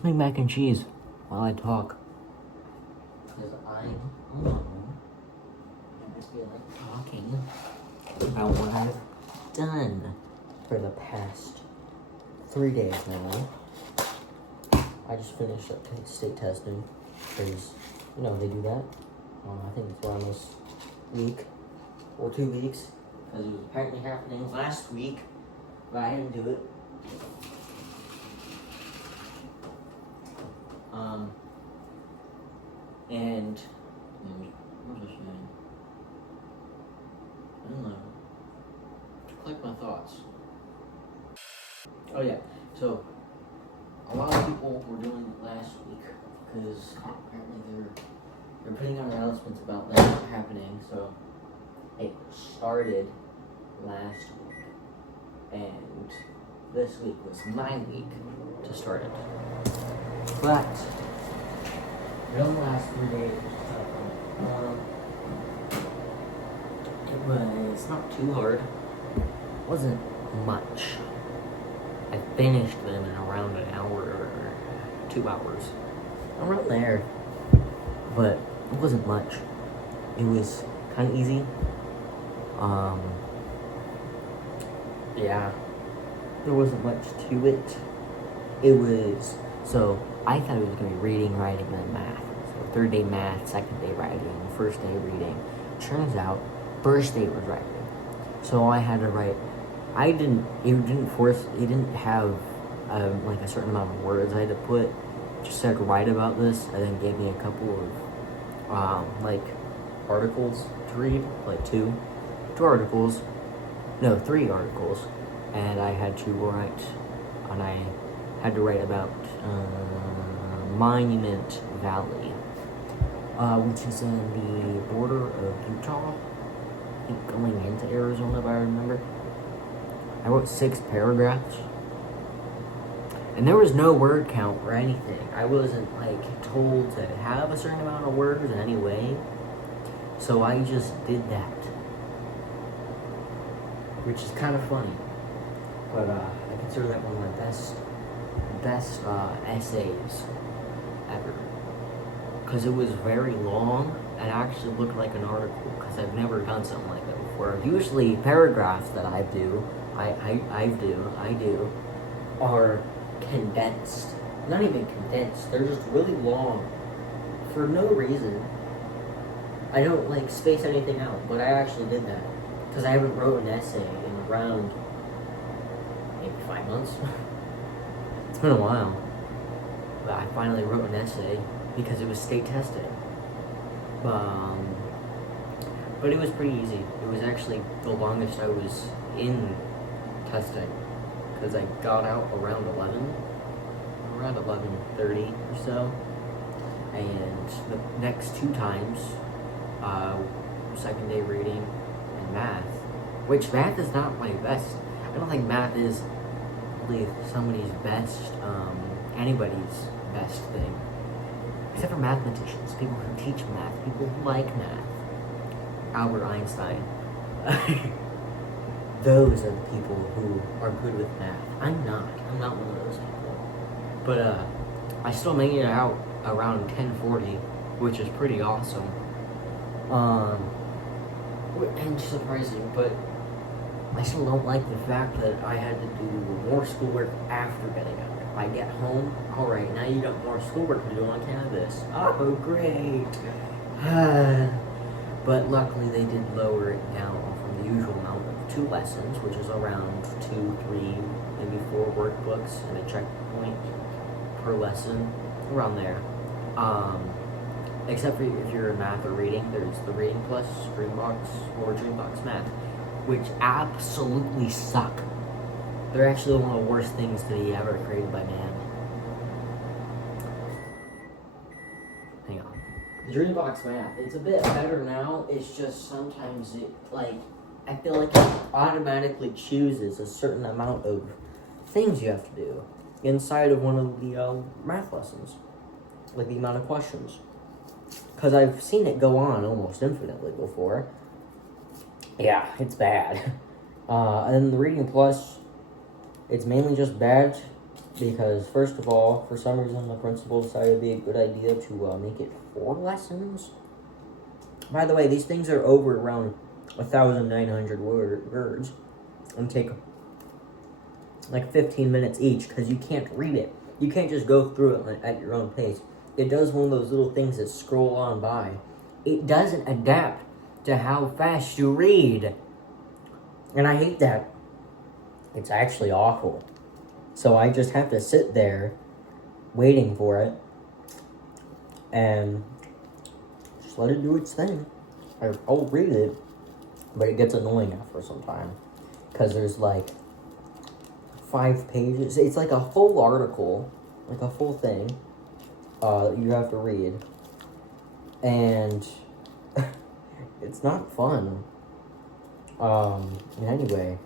Let's make mac and cheese while I talk. Because I'm alone. And I feel like talking about what I've done for the past 3 days now. I just finished up state testing. Because, you know, they do that. I think it's around this week or 2 weeks. Because it was apparently happening last week. But I didn't do it. And what was I saying? I don't know. Collect my thoughts. Oh yeah, so a lot of people were doing it last week because apparently they're putting out announcements about that happening. So it started last week, and this week was my week to start it. But it only last 3 days. It was not too hard. It wasn't much. I finished them in around an hour or 2 hours. Around there. But it wasn't much. It was kind of easy. Yeah. There wasn't much to it. It was, so I thought it was going to be reading, writing, and then math. So 3rd day math, 2nd day writing, 1st day reading. Turns out, 1st day was writing. So I had to write, it didn't have like a certain amount of words I had to put. Just said write about this, and then gave me a couple of like articles to read, like 3 articles, and I had to write, about Monument Valley, which is on the border of Utah, I think going into Arizona if I remember. I wrote 6 paragraphs, and there was no word count or anything. I wasn't told to have a certain amount of words in any way, so I just did that, which is kind of funny. But I consider that one of my best essays ever, because it was very long and actually looked like an article, because I've never done something like that before. Usually paragraphs that I do are condensed. Not even condensed, they're just really long for no reason. I don't space anything out, but I actually did that because I haven't wrote an essay in around maybe 5 months. It's been a while, but I finally wrote an essay because it was state tested. But it was pretty easy. It was actually the longest I was in testing, because I got out around 11:30 or so, and the next 2 times, 2nd day reading and math, which math is not my best. I don't think math is really somebody's best, anybody's best thing, except for mathematicians, people who teach math, people who like math. Albert Einstein. Those are the people who are good with math. I'm not one of those people. But I still made it out around 10:40, which is pretty awesome. And surprising, but I still don't like the fact that I had to do more schoolwork after getting out. If I get home, alright, now you got more schoolwork to do on campus. Oh, great. But luckily they did lower it down from the usual amount of 2 lessons, which is around 2, 3, maybe 4 workbooks and a checkpoint per lesson, around there. Except for if you're in math or reading, there's the Reading Plus, Dreambox, or Dreambox Math, which absolutely suck. They're actually one of the worst things to be ever created by man. Hang on. The Dreambox Math, it's a bit better now. It's just sometimes I feel like it automatically chooses a certain amount of things you have to do inside of one of the math lessons, like the amount of questions. Because I've seen it go on almost infinitely before. Yeah, it's bad. And then the Reading Plus, it's mainly just bad Because, first of all, for some reason, the principal decided it'd be a good idea to make it 4 lessons. By the way, these things are over around 1,900 words and take like 15 minutes each because you can't read it. You can't just go through it at your own pace. It does one of those little things that scroll on by. It doesn't adapt to how fast you read. And I hate that. It's actually awful. So I just have to sit there waiting for it and just let it do its thing. I'll read it, but it gets annoying after some time because there's like 5 pages. It's like a full article, like a full thing you have to read, and it's not fun. Anyway,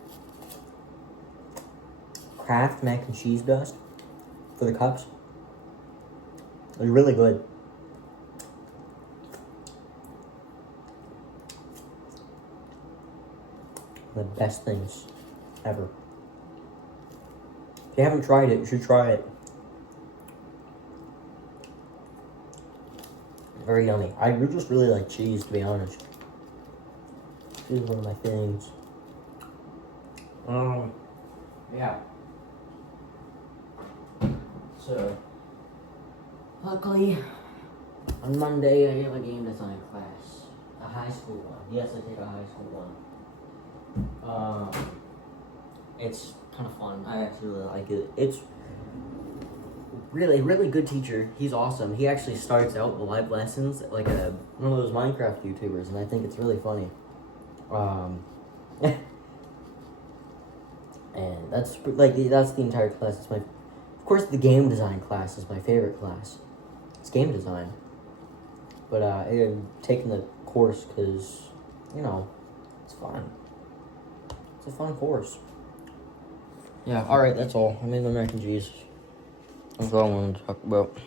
Kraft mac and cheese dust for the cups. It's really good. The best things ever. If you haven't tried it, you should try it. Very yummy. I just really like cheese, to be honest. Cheese is one of my things. Yeah. So, luckily, on Monday I have a game design class. A high school one. Yes, I take a high school one. It's kind of fun. I actually really like it. It's really good teacher. He's awesome. He actually starts out the live lessons like one of those Minecraft YouTubers, and I think it's really funny. And that's the entire class. Of course, the game design class is my favorite class. It's game design, but I'm taking the course because it's fun. It's a fun course. Yeah. All right. That's all. I made my mac and cheese. That's all I wanted to talk about.